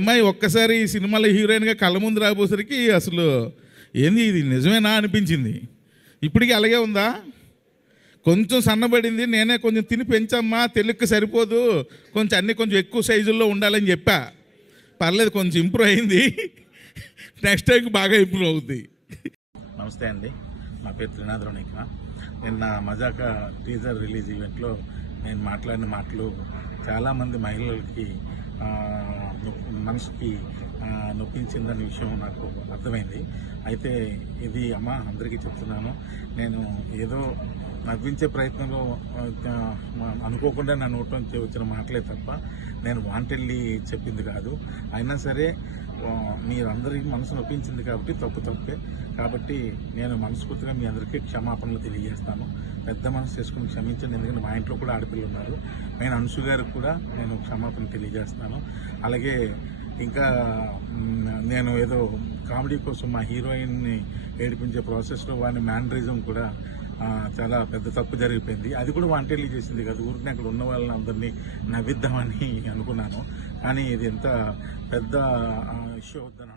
అమ్మాయి ఒక్కసారి ఈ సినిమాలో హీరోయిన్గా కళ్ళ ముందు రాబోసరికి అసలు ఏంది ఇది నిజమేనా అనిపించింది. ఇప్పటికీ అలాగే ఉందా? కొంచెం సన్నబడింది, నేనే కొంచెం తిని పెంచమ్మా, తెలుగుకి సరిపోదు, కొంచెం అన్నీ కొంచెం ఎక్కువ సైజుల్లో ఉండాలని చెప్పా. పర్లేదు, కొంచెం ఇంప్రూవ్ అయింది. నెక్స్ట్ టైంకి బాగా ఇంప్రూవ్ అవుద్ది. నమస్తే అండి, నా పేరు త్రినాథ్ రోనిక. నిన్న మజాక టీజర్ రిలీజ్ ఈవెంట్లో నేను మాట్లాడిన మాటలు చాలామంది మహిళలకి మనసుకి నొప్పించిందనే విషయం నాకు అర్థమైంది. అయితే ఇది అందరికీ చెప్తున్నాను, నేను ఏదో నవ్వించే ప్రయత్నంలో అనుకోకుండా నా నోట్లో నుంచి వచ్చిన మాటలే తప్ప నేను వాంటెళ్ళి చెప్పింది కాదు. అయినా సరే మీరందరికీ మనసు నొప్పించింది కాబట్టి తప్పే. కాబట్టి నేను మనస్ఫూర్తిగా మీ అందరికీ క్షమాపణలు తెలియజేస్తాను. పెద్ద మనసు చేసుకుని క్షమించండి, ఎందుకంటే మా ఇంట్లో కూడా ఆడపిల్లలు ఉన్నారు. నేను అంశు గారికి కూడా నేను క్షమాపణ తెలియజేస్తాను. అలాగే ఇంకా నేను ఏదో కామెడీ కోసం మా హీరోయిన్ని ఏడిపించే ప్రాసెస్లో వాడిని మ్యానరిజం కూడా చాలా పెద్ద తప్పు జరిగిపోయింది. అది కూడా వాంటెళ్ళి చేసింది కదా, ఊరికి అక్కడ ఉన్న వాళ్ళని అందరినీ నవ్విద్దామని అనుకున్నాను. కానీ ఇది ఎంత పెద్ద ఇష్యూ అవుతుందని